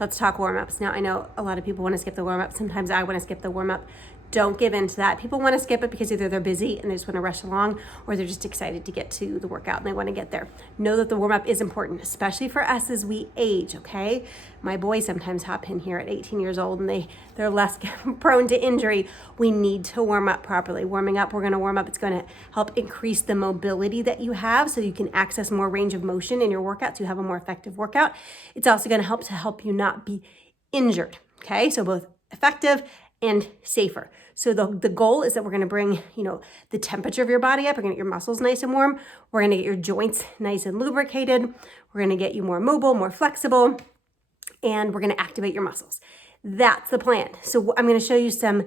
let's talk warm-ups. Now, I know a lot of people want to skip the warm-up. Sometimes I want to skip the warm-up. Don't give in to that. People want to skip it because either they're busy and they just want to rush along, or they're just excited to get to the workout and they want to get there. Know that the warm-up is important, especially for us as we age, okay? My boys sometimes hop in here at 18 years old and they're less prone to injury. We need to warm up properly. Warming up, we're going to warm up. It's going to help increase the mobility that you have so you can access more range of motion in your workouts. So you have a more effective workout. It's also going to help you not be injured, okay? So both effective and safer. So the goal is that we're going to bring, the temperature of your body up. We're going to get your muscles nice and warm. We're going to get your joints nice and lubricated. We're going to get you more mobile, more flexible, and we're going to activate your muscles. That's the plan. So I'm going to show you some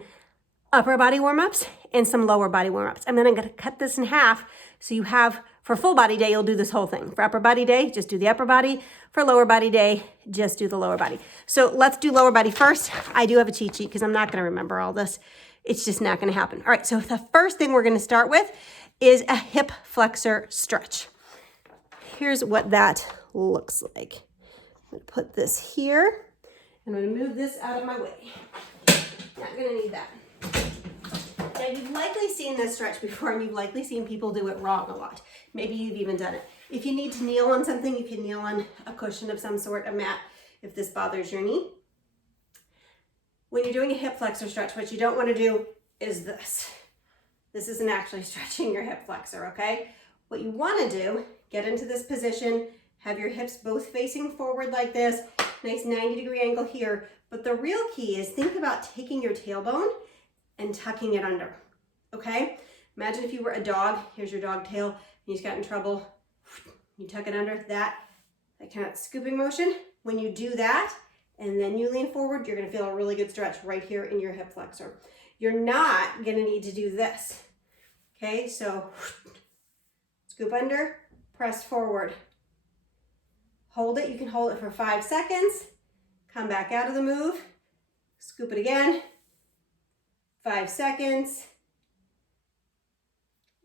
upper body warm-ups and some lower body warm-ups. And then I'm going to cut this in half. So you have, for full body day, you'll do this whole thing. For upper body day, just do the upper body. For lower body day, just do the lower body. So let's do lower body first. I do have a cheat sheet because I'm not going to remember all this. It's just not going to happen. All right, so the first thing we're going to start with is a hip flexor stretch. Here's what that looks like. I'm going to put this here. I'm going to move this out of my way. Not going to need that. Now, you've likely seen this stretch before, and you've likely seen people do it wrong a lot. Maybe you've even done it. If you need to kneel on something, you can kneel on a cushion of some sort, a mat, if this bothers your knee. When you're doing a hip flexor stretch, what you don't want to do is this. This isn't actually stretching your hip flexor, okay? What you want to do, get into this position, have your hips both facing forward like this, nice 90-degree angle here. But the real key is think about taking your tailbone and tucking it under, okay? Imagine if you were a dog. Here's your dog tail, and you just got in trouble. You tuck it under, that kind of scooping motion. When you do that, and then you lean forward, you're gonna feel a really good stretch right here in your hip flexor. You're not gonna need to do this, okay? So scoop under, press forward. Hold it, you can hold it for 5 seconds, come back out of the move, scoop it again, 5 seconds.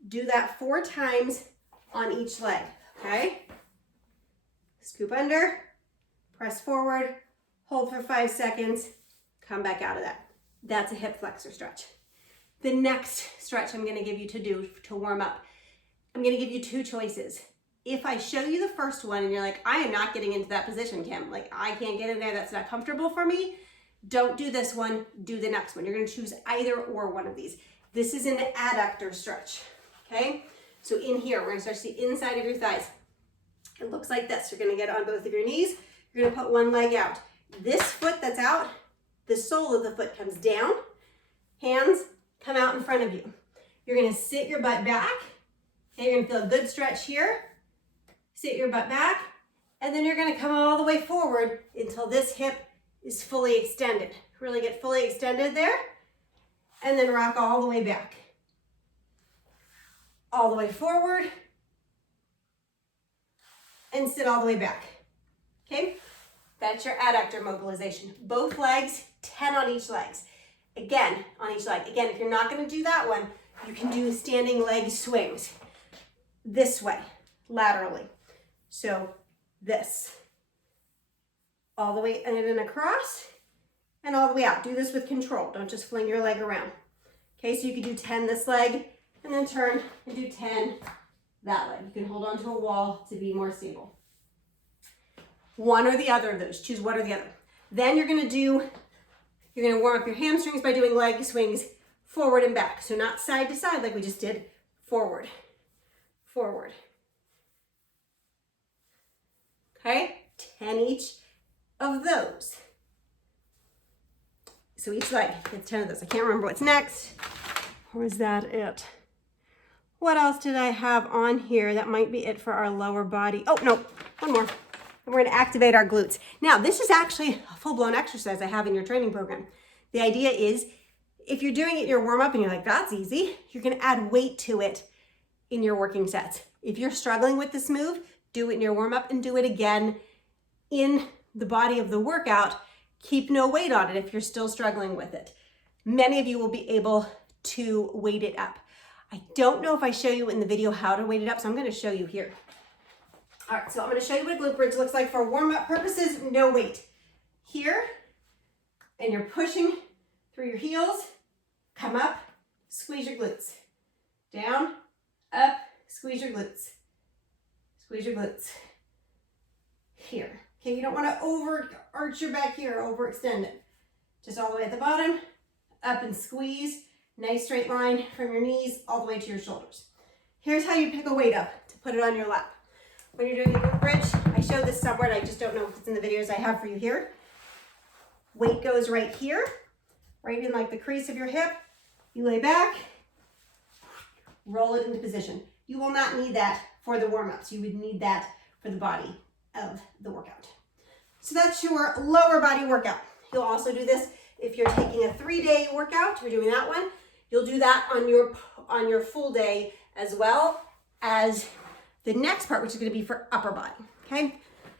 Do that 4 times on each leg, okay? Scoop under, press forward, hold for 5 seconds, come back out of that. That's a hip flexor stretch. The next stretch I'm gonna give you to do to warm up, I'm gonna give you 2 choices. If I show you the first one and you're like, I am not getting into that position, Kim, like I can't get in there, that's not comfortable for me, don't do this one, do the next one. You're gonna choose either or one of these. This is an adductor stretch, okay? So in here, we're gonna start to the inside of your thighs. It looks like this. You're gonna get on both of your knees. You're gonna put one leg out. This foot that's out, the sole of the foot comes down, hands come out in front of you. You're gonna sit your butt back, and you're gonna feel a good stretch here. Sit your butt back, and then you're gonna come all the way forward until this hip is fully extended. Really get fully extended there, and then rock all the way back. All the way forward, and sit all the way back, okay? That's your adductor mobilization. Both legs, 10 on each leg. Again, on each leg. Again, if you're not gonna do that one, you can do standing leg swings. This way, laterally. So this, all the way in and across, and all the way out. Do this with control. Don't just fling your leg around. Okay, so you could do 10 this leg, and then turn and do 10 that leg. You can hold onto a wall to be more stable. One or the other of those. Choose one or the other. Then you're gonna warm up your hamstrings by doing leg swings forward and back. So not side to side like we just did. Forward, forward. Okay, 10 each of those. So each leg gets 10 of those. I can't remember what's next. Or is that it? What else did I have on here? That might be it for our lower body. Oh, no, one more. And we're gonna activate our glutes. Now, this is actually a full-blown exercise I have in your training program. The idea is, if you're doing it in your warm-up and you're like, that's easy, you're gonna add weight to it in your working sets. If you're struggling with this move, do it in your warm-up and do it again in the body of the workout. Keep no weight on it if you're still struggling with it. Many of you will be able to weight it up. I don't know if I show you in the video how to weight it up, so I'm gonna show you here. All right, so I'm gonna show you what glute bridge looks like for warm-up purposes, no weight. here, and you're pushing through your heels. Come up, squeeze your glutes. Down, up, squeeze your glutes. Squeeze your glutes. Here. Okay, you don't want to over arch your back here, overextend it. Just all the way at the bottom, up and squeeze. Nice straight line from your knees all the way to your shoulders. Here's how you pick a weight up to put it on your lap. When you're doing the glute bridge, I showed this somewhere and I just don't know if it's in the videos I have for you here. Weight goes right here, right in like the crease of your hip. You lay back, roll it into position. You will not need that for the warm-ups. You would need that for the body of the workout. So that's your lower body workout. You'll also do this if you're taking a 3-day workout, you're doing that one. You'll do that on your full day as well as the next part, which is going to be for upper body. Okay,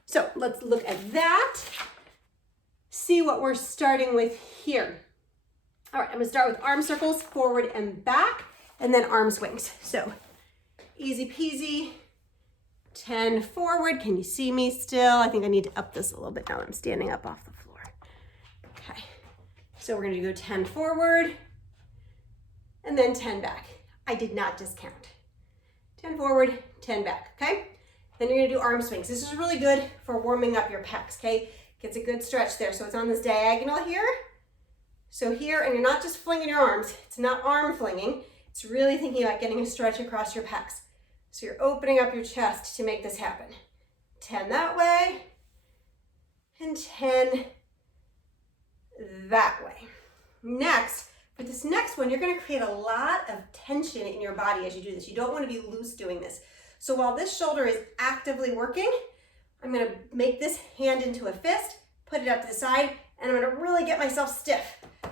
so let's look at that. See what we're starting with here. All right, I'm going to start with arm circles, forward and back, and then arm swings. So easy peasy. 10 forward. Can you see me still? I think I need to up this a little bit now that I'm standing up off the floor. Okay, so we're going to go 10 forward and then 10 back. I did not discount. 10 forward, 10 back, okay? Then you're going to do arm swings. This is really good for warming up your pecs, okay? Gets a good stretch there. So it's on this diagonal here. So here, and you're not just flinging your arms. It's not arm flinging. It's really thinking about getting a stretch across your pecs. So you're opening up your chest to make this happen. 10 that way, and 10 that way. Next, for this next one, you're gonna create a lot of tension in your body as you do this. You don't wanna be loose doing this. So while this shoulder is actively working, I'm gonna make this hand into a fist, put it up to the side, and I'm gonna really get myself stiff.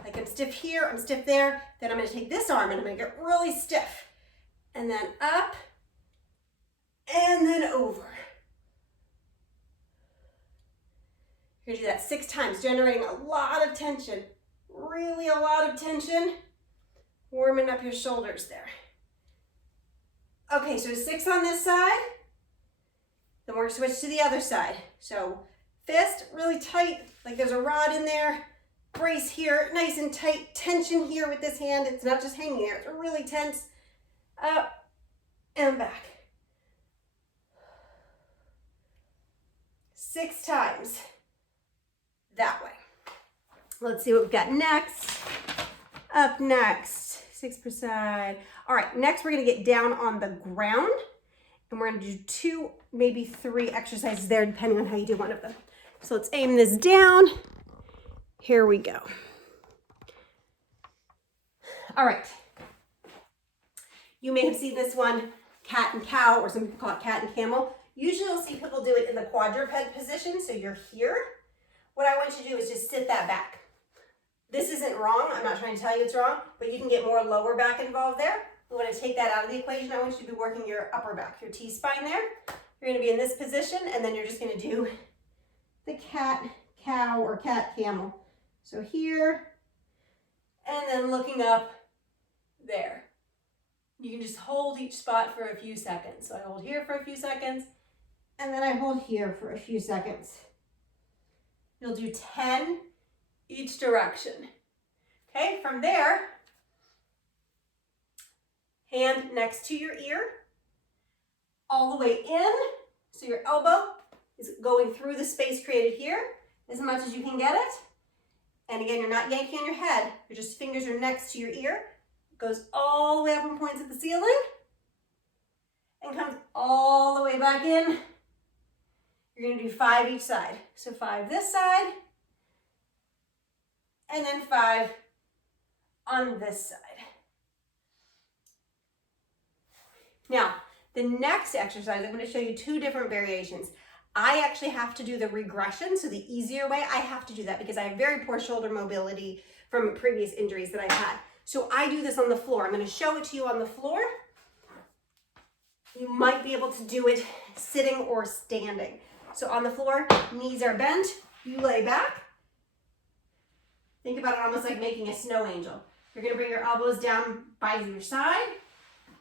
Like I'm stiff here, I'm stiff there, then I'm gonna take this arm and I'm gonna get really stiff. And then up, and then over. You're gonna do that 6 times, generating a lot of tension, really a lot of tension, warming up your shoulders there. Okay, so 6 on this side, then we're gonna switch to the other side. So fist, really tight, like there's a rod in there, brace here, nice and tight, tension here with this hand. It's not just hanging there, it's really tense, up and back. 6 times that way. Let's see what we've got next. Up next, 6 per side. All right, next we're gonna get down on the ground and we're gonna do 2, maybe 3 exercises there depending on how you do one of them. So let's aim this down. Here we go. All right. You may have seen this one, cat and cow, or some people call it cat and camel. Usually you'll see people do it in the quadruped position, so you're here. What I want you to do is just sit that back. This isn't wrong, I'm not trying to tell you it's wrong, but you can get more lower back involved there. We want to take that out of the equation. I want you to be working your upper back, your T-spine there. You're going to be in this position, and then you're just going to do the cat, cow, or cat, camel. So here, and then looking up there. You can just hold each spot for a few seconds. So I hold here for a few seconds, and then I hold here for a few seconds. You'll do 10 each direction. Okay, from there, hand next to your ear, all the way in, so your elbow is going through the space created here as much as you can get it. And again, you're not yanking on your head, your just fingers are next to your ear. It goes all the way up and points at the ceiling and comes all the way back in. You're gonna do 5 each side. So 5 this side, and then 5 on this side. Now, the next exercise, I'm going to show you 2 different variations. I actually have to do the regression, so the easier way, I have to do that because I have very poor shoulder mobility from previous injuries that I've had. So I do this on the floor. I'm going to show it to you on the floor. You might be able to do it sitting or standing. So on the floor, knees are bent, you lay back. Think about it almost like making a snow angel. You're going to bring your elbows down by your side,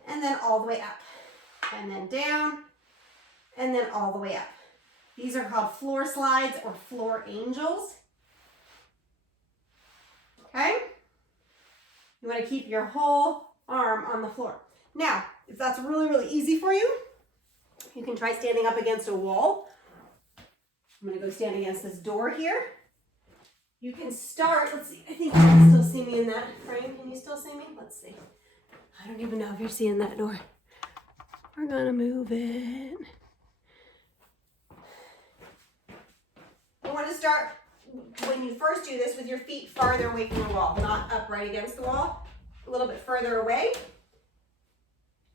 and then all the way up, and then down, and then all the way up. These are called floor slides or floor angels. okay? You want to keep your whole arm on the floor. Now, if that's really, really easy for you, you can try standing up against a wall. I'm going to go stand against this door here. You can start, let's see, I think you can still see me in that frame. Can you still see me? Let's see. I don't even know if you're seeing that door. We're going to move it. You want to start, when you first do this, with your feet farther away from the wall, not up right against the wall, a little bit further away.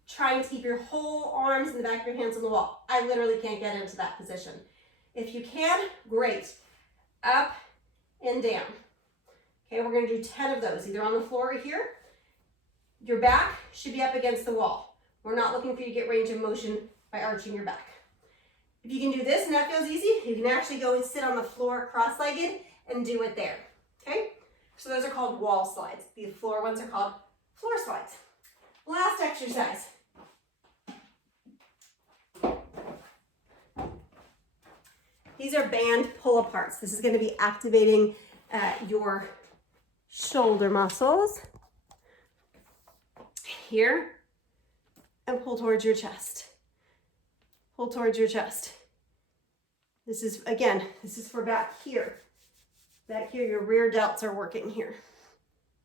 Trying to keep your whole arms and the back of your hands on the wall. I literally can't get into that position. If you can, great. Up and down. Okay, we're going to do 10 of those, either on the floor or here. Your back should be up against the wall. We're not looking for you to get range of motion by arching your back. If you can do this and that feels easy, you can actually go and sit on the floor cross-legged and do it there. Okay, so those are called wall slides. The floor ones are called floor slides. Last exercise. These are band pull-aparts. This is going to be activating your shoulder muscles here, and pull towards your chest. Pull towards your chest. This is, again, this is for back here. Back here, your rear delts are working here.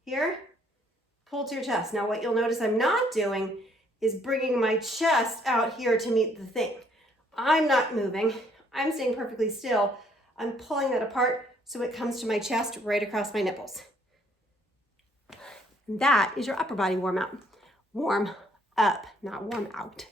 Here, pull to your chest. Now what you'll notice I'm not doing is bringing my chest out here to meet the thing. I'm not moving. I'm staying perfectly still. I'm pulling that apart so it comes to my chest right across my nipples. And that is your upper body warm up. Warm up, not warm out.